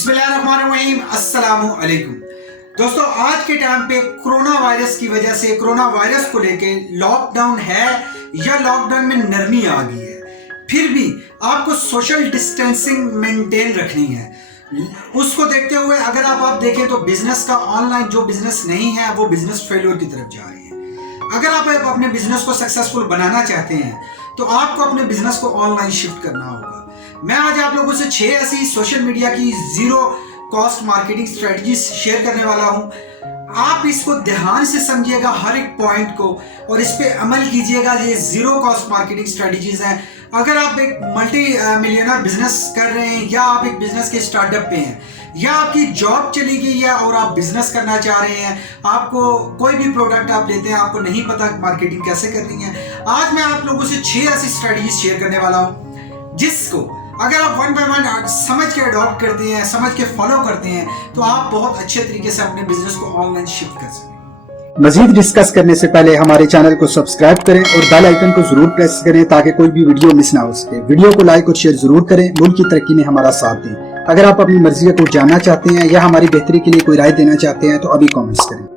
बिस्मिल्लाहिर्रहमानिर्रहीम, अस्सलामु अलैकुम। दोस्तों, आज के टाइम पे कोरोना वायरस की वजह से कोरोना वायरस को लेके लॉकडाउन है या लॉकडाउन में नरमी आ गई है, फिर भी आपको सोशल डिस्टेंसिंग मेंटेन रखनी है। उसको देखते हुए अगर आप देखें तो बिजनेस का ऑनलाइन जो बिजनेस नहीं है वो बिजनेस फेल्योर की तरफ जा रही है। अगर आप अपने बिजनेस को सक्सेसफुल बनाना चाहते हैं तो आपको अपने बिजनेस को ऑनलाइन शिफ्ट करना होगा। मैं आज आप लोगों से 6 ऐसी सोशल मीडिया की zero cost marketing strategies share करने वाला हूं। आप इसको ध्यान से समझिएगा हर एक पॉइंट को और इस पे अमल कीजिएगा। ये जीरो कॉस्ट मार्केटिंग स्ट्रेटजीज हैं। अगर आप एक मल्टी मिलियनर बिजनेस कर रहे हैं या आप एक बिजनेस के स्टार्टअप पे हैं या आपकी जॉब चली गई है और आप बिजनेस करना चाह रहे हैं, आपको कोई भी प्रोडक्ट आप लेते हैं, आपको नहीं पता मार्केटिंग कैसे करनी है, आज मैं आप लोगों से 6 ऐसी स्ट्रेटजीज शेयर करने वाला हूं जिसको अगर आप वन बाय वन समझ के अडॉप्ट करते हैं, समझ के फॉलो करते हैं, तो आप बहुत अच्छे तरीके से अपने बिजनेस को ऑनलाइन शिफ्ट कर सकते हैं। मजीद डिस्कस करने से पहले हमारे चैनल को सब्सक्राइब करें और बेल आइकन को जरूर प्रेस करें ताकि कोई भी वीडियो मिस ना हो सके। वीडियो को लाइक और शेयर जरूर करें। मुल्क की तरक्की में हमारा साथ दें। अगर आप अपनी मर्जी को जानना चाहते हैं या हमारी बेहतरी के लिए कोई राय देना चाहते हैं तो अभी कॉमेंट्स करें।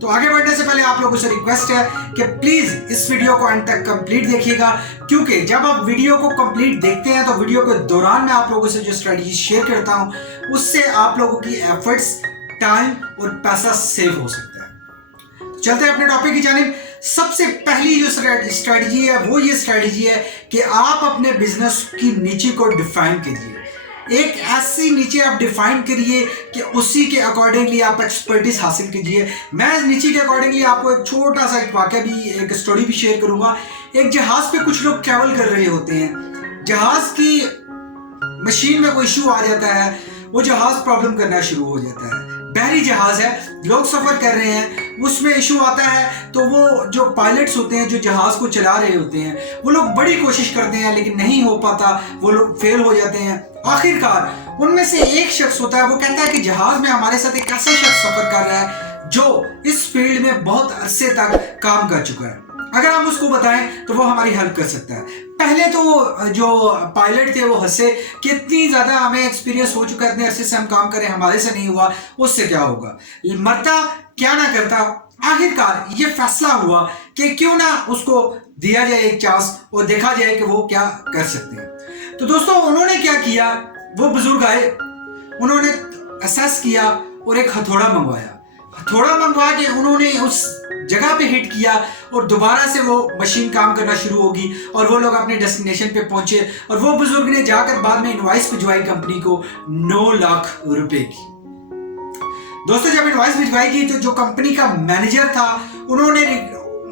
तो आगे बढ़ने से पहले आप लोगों से रिक्वेस्ट है कि प्लीज इस वीडियो को अंत तक कंप्लीट देखिएगा, क्योंकि जब आप वीडियो को कंप्लीट देखते हैं तो वीडियो के दौरान मैं आप लोगों से जो स्ट्रेटजी शेयर करता हूं उससे आप लोगों की एफर्ट्स, टाइम और पैसा सेव हो सकता है। तो चलते हैं अपने टॉपिक की जानिब। सबसे पहली जो स्ट्रेटजी है वो ये स्ट्रेटजी है कि आप अपने बिजनेस की नीचे को डिफाइन कीजिए। एक ऐसी नीचे आप डिफाइन करिए कि उसी के अकॉर्डिंगली आप एक्सपर्टीज हासिल कीजिए। मैं नीचे के अकॉर्डिंगली आपको एक छोटा सा एक वाकया भी, एक स्टोरी भी शेयर करूंगा। एक जहाज पे कुछ लोग ट्रैवल कर रहे होते हैं, जहाज की मशीन में कोई इशू आ जाता है, वो जहाज प्रॉब्लम करना शुरू हो जाता है। बहरी जहाज है, लोग सफर कर रहे हैं, उसमें इशू आता है तो वो जो पायलट्स होते हैं, जो जहाज को चला रहे होते हैं, वो लोग बड़ी कोशिश करते हैं लेकिन नहीं हो पाता, वो लोग फेल हो जाते हैं। आखिरकार उनमें से एक शख्स होता है, वो कहता है कि जहाज में हमारे साथ एक ऐसा शख्स सफर कर रहा है जो इस फील्ड में बहुत अरसे तक काम कर चुका है, अगर हम उसको बताएं तो वो हमारी हेल्प कर सकता है। पहले तो वो जो पायलट थे वो हंसे कि इतनी ज्यादा हमें एक्सपीरियंस हो चुका है, इतने अरसे से हम काम करें, हमारे से नहीं हुआ, उससे क्या होगा, मरता क्या ना करता। आखिरकार ये फैसला हुआ कि क्यों ना उसको दिया जाए एक चांस और देखा जाए कि वो क्या कर सकते हैं। तो दोस्तों, उन्होंने क्या किया, वो बुजुर्ग आए, उन्होंने असेस किया और एक हथौड़ा मंगवाया। हथौड़ा मंगवा के उन्होंने उस जगह पे हिट किया और दोबारा से वो मशीन काम करना शुरू होगी और वो लोग अपने डेस्टिनेशन पे पहुंचे और वो बुजुर्ग ने जाकर बाद में इनवॉइस भिजवाई कंपनी को 9 लाख रुपए की। दोस्तों, जब इनवॉइस भिजवाई गई तो जो कंपनी का मैनेजर था उन्होंने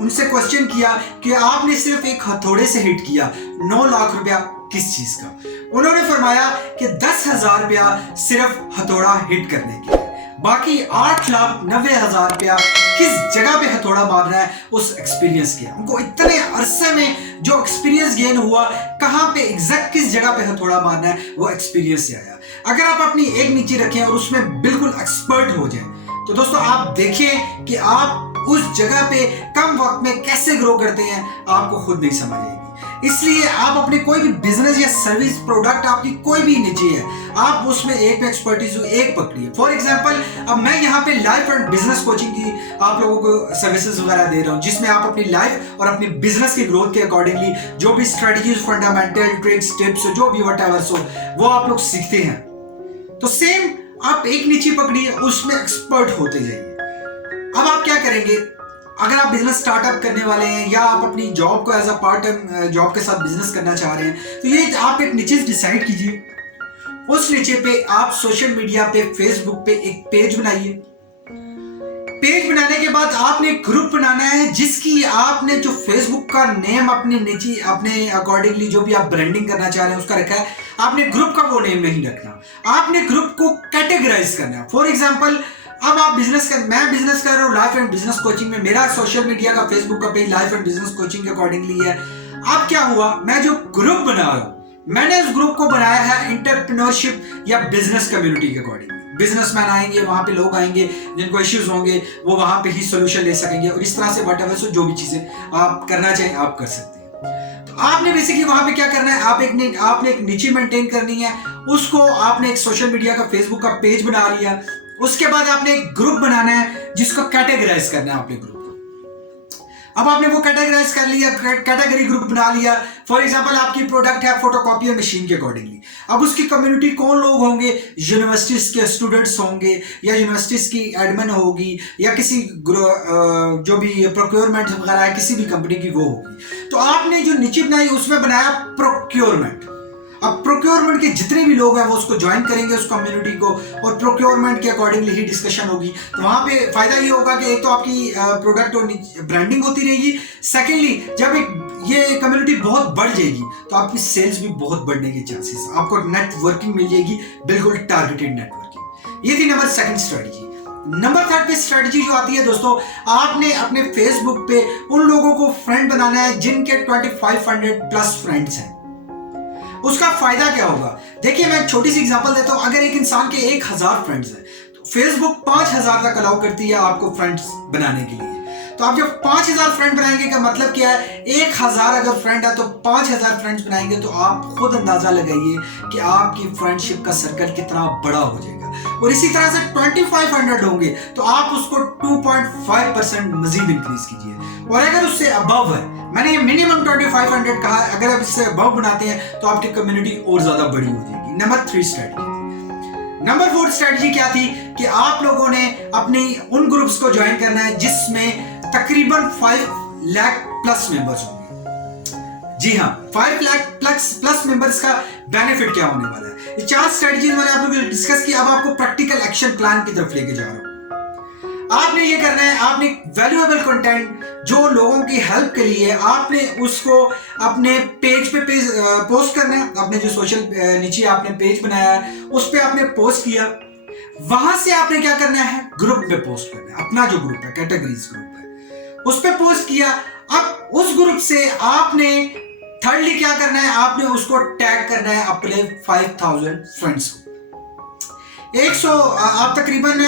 उनसे क्वेश्चन किया कि आपने सिर्फ एक हथौड़े से हिट किया, 9 लाख रुपया किस चीज का? उन्होंने फरमाया कि 10,000 रुपया सिर्फ हथौड़ा हिट करने के, बाकी 8,90,000 रुपया किस जगह पे हथौड़ा मारना है उस एक्सपीरियंस के। उनको इतने अरसे में जो एक्सपीरियंस गेन हुआ, कहां पे एग्जैक्ट किस जगह पे हथौड़ा मारना है, वो एक्सपीरियंस से आया। अगर आप अपनी एक नीचे रखें और उसमें बिल्कुल एक्सपर्ट हो जाए तो दोस्तों आप देखें कि आप उस जगह पे कम वक्त में कैसे ग्रो करते हैं, आपको खुद नहीं समझ आएगी। इसलिए आप अपने कोई भी बिजनेस या सर्विस प्रोडक्ट आपकी कोई भी निजी है, आप उसमें एक एक्सपर्टीज एक पकड़िए। फॉर एग्जांपल, अब मैं यहाँ पे लाइफ एंड बिजनेस कोचिंग की आप लोगों को सर्विसेज वगैरह दे रहा हूँ, जिसमें आप अपनी लाइफ और अपनी बिजनेस की ग्रोथ के अकॉर्डिंगली जो भी स्ट्रेटजीज, फंडामेंटल ट्रिक्स, टिप्स, जो भी व्हाटएवर हो, वो आप लोग सीखते हैं। तो सेम आप एक नीचे पकड़िए, उसमें एक्सपर्ट होते जाइए। अब आप क्या करेंगे, अगर आप बिजनेस स्टार्टअप करने वाले हैं या आप अपनी जॉब को as a part time job के साथ बिजनेस करना चाह रहे हैं, तो ये आप एक नीचे डिसाइड कीजिए। उस नीचे पे आप सोशल मीडिया पे, फेसबुक पे एक पेज बनाइए। पेज बनाने के बाद आपने एक ग्रुप बनाना है जिसकी आपने जो फेसबुक का नेम अपने नीचे अपने अकॉर्डिंगली जो भी आप ब्रांडिंग करना चाह रहे हैं उसका रखा है। आपने ग्रुप का वो नेम नहीं रखना, आपने ग्रुप को कैटेगराइज करना है। फॉर एग्जाम्पल, अब आप मैं बिजनेस कर रहा हूँ लाइफ एंड बिजनेस कोचिंग में, मेरा सोशल मीडिया का फेसबुक का page life and business coaching के अकॉर्डिंगली है। अब क्या हुआ, मैं जो ग्रुप बना रहा हूँ, मैंने उस ग्रुप को बनाया है एंटरप्रेन्योरशिप या बिजनेस कम्युनिटी के अकॉर्डिंग। बिजनेसमैन आएंगे, वहां पे लोग आएंगे जिनको इश्यूज होंगे, वो वहां पे ही सोल्यूशन ले सकेंगे और इस तरह से व्हाटएवर जो भी चीजें आप करना चाहें आप कर सकते हैं। तो आपने बेसिकली वहां पे क्या करना है, आपने एक निची मेंटेन करनी है, उसको आपने एक सोशल मीडिया का फेसबुक का पेज बना लिया, उसके बाद आपने एक ग्रुप बनाना है जिसको कैटेगराइज करना है आपने ग्रुप। अब आपने वो कैटेगराइज कर लिया, कैटेगरी ग्रुप बना लिया। फॉर एग्जांपल आपकी प्रोडक्ट है फोटोकॉपियर मशीन के अकॉर्डिंगली। अब उसकी कम्युनिटी कौन लोग होंगे, यूनिवर्सिटीज के स्टूडेंट्स होंगे या यूनिवर्सिटीज की एडमिन होगी या किसी जो भी प्रोक्योरमेंट वगैरह है किसी भी कंपनी की वो होगी। तो आपने जो नीचे बनाई उसमें बनाया प्रोक्योरमेंट। अब प्रोक्योरमेंट के जितने भी लोग हैं वो उसको ज्वाइन करेंगे उस कम्युनिटी को, और प्रोक्योरमेंट के अकॉर्डिंगली ही डिस्कशन होगी। तो वहां पे फायदा ये होगा कि एक तो आपकी प्रोडक्ट और ब्रांडिंग होती रहेगी, सेकेंडली जब ये कम्युनिटी बहुत बढ़ जाएगी तो आपकी सेल्स भी बहुत बढ़ने के चांसेस, आपको नेटवर्किंग मिल जाएगी, बिल्कुल टारगेटेड नेटवर्किंग। ये थी number second strategy. Number third पे स्ट्रेटजी जो आती है दोस्तों, आपने अपने फेसबुक पे उन लोगों को फ्रेंड बनाना है जिनके 2500 प्लस फ्रेंड्स हैं। उसका फायदा क्या होगा, देखिए मैं एक छोटी सी एग्जांपल देता हूं। अगर एक इंसान के 1000 फ्रेंड्स हैं तो फेसबुक 5000 तक अलाउ करती है आपको फ्रेंड्स बनाने के लिए। तो आप जब 5000 फ्रेंड बनाएंगे का मतलब क्या है, 1000 अगर फ्रेंड है तो 5000 फ्रेंड्स बनाएंगे, तो आप खुद अंदाजा लगाइए कि आपकी फ्रेंडशिप का सर्कल कितना बड़ा हो जाएगा। और इसी तरह से 2500 होंगे तो आप उसको 2.5% मजीद इंक्रीज कीजिए। और अगर उससे अबव है, मैंने ये मिनिमम 2500 कहा, अगर आप इससे अबव बनाते हैं तो आपकी कम्युनिटी और ज्यादा बड़ी हो जाएगी। Number 3 strategy. नंबर 4 स्ट्रेटजी क्या थी कि आप लोगों ने अपनी उन ग्रुप्स को ज्वाइन करना है जिसमें तकरीबन 5 लाख प्लस मेंबर्स होंगे। जी हाँ, 5 लाख प्लस मेंबर्स का बेनिफिट क्या होने वाला है। ये 4 स्ट्रेटजी मैंने आप लोगों को डिस्कस किया। अब आपको प्रैक्टिकल एक्शन प्लान की तरफ लेके जा रहा हूं। आपने ये करना है, आपने वैल्यूएबल कंटेंट जो लोगों की हेल्प के लिए, आपने उसको अपने पेज पे पोस्ट करना है। अपने जो सोशल नीचे आपने पेज बनाया है उस पे आपने पोस्ट किया, वहां से आपने क्या करना है, ग्रुप में पोस्ट करना है। अपना जो ग्रुप है, कैटेगरीज ग्रुप है, उस पे पोस्ट किया। अब उस ग्रुप से आपने थर्डली क्या करना है, आपने उसको टैग करना है अपने 5000 फ्रेंड्स को। 100 आप तकरीबन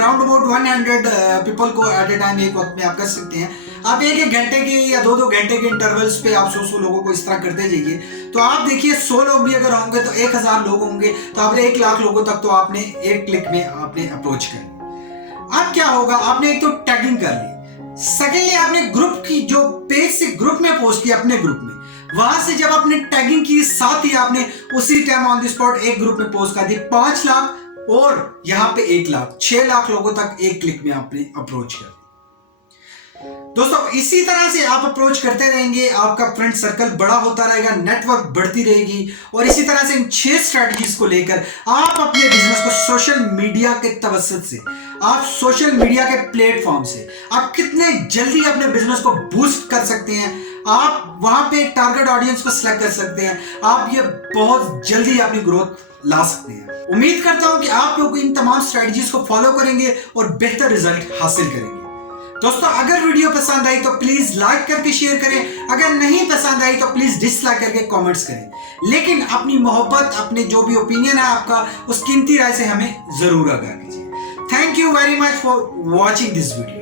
राउंड अबाउट 100 पीपल को एट ए टाइम एक वक्त में आप कर सकते हैं। आप एक घंटे के या 2 घंटे के इंटरवल्स पे आप 100 लोगों को इस तरह करते जाइए। तो आप देखिए 100 लोग भी अगर होंगे तो 1000 लोग होंगे, तो आपने 1 लाख लोगों तक तो आपने एक क्लिक में आपने अप्रोच कर लिया। अब क्या होगा, आपने एक तो टैगिंग कर ली, सेकेंडली आपने ग्रुप की जो पेज से ग्रुप में पोस्ट किया अपने ग्रुप में, वहां से जब आपने टैगिंग की साथ ही आपने उसी टाइम ऑन द स्पॉट एक ग्रुप में पोस्ट कर दी। 5 लाख और यहां पे 1 लाख, 6 लाख लोगों तक एक क्लिक में आपने अप्रोच कर। दोस्तों इसी तरह से आप अप्रोच करते रहेंगे, आपका फ्रेंड सर्कल बड़ा होता रहेगा, नेटवर्क बढ़ती रहेगी। और इसी तरह से इन 6 स्ट्रेटजीज को लेकर आप अपने बिजनेस को सोशल मीडिया के तवज्जुद से, आप सोशल मीडिया के प्लेटफॉर्म से आप कितने जल्दी अपने बिजनेस को बूस्ट कर सकते हैं। आप वहां पे टारगेट ऑडियंस को सिलेक्ट कर सकते हैं। आप ये बहुत जल्दी अपनी ग्रोथ ला सकते हैं। उम्मीद करता हूं कि आप लोग इन तमाम स्ट्रेटजीज को फॉलो करेंगे और बेहतर रिजल्ट हासिल करेंगे। दोस्तों अगर वीडियो पसंद आई तो प्लीज लाइक करके शेयर करें, अगर नहीं पसंद आई तो प्लीज डिसलाइक करके कमेंट्स करें, लेकिन अपनी मोहब्बत, अपने जो भी ओपिनियन है आपका, उस कीमती राय से हमें जरूर आगाह कीजिए। Thank you very much for watching this video.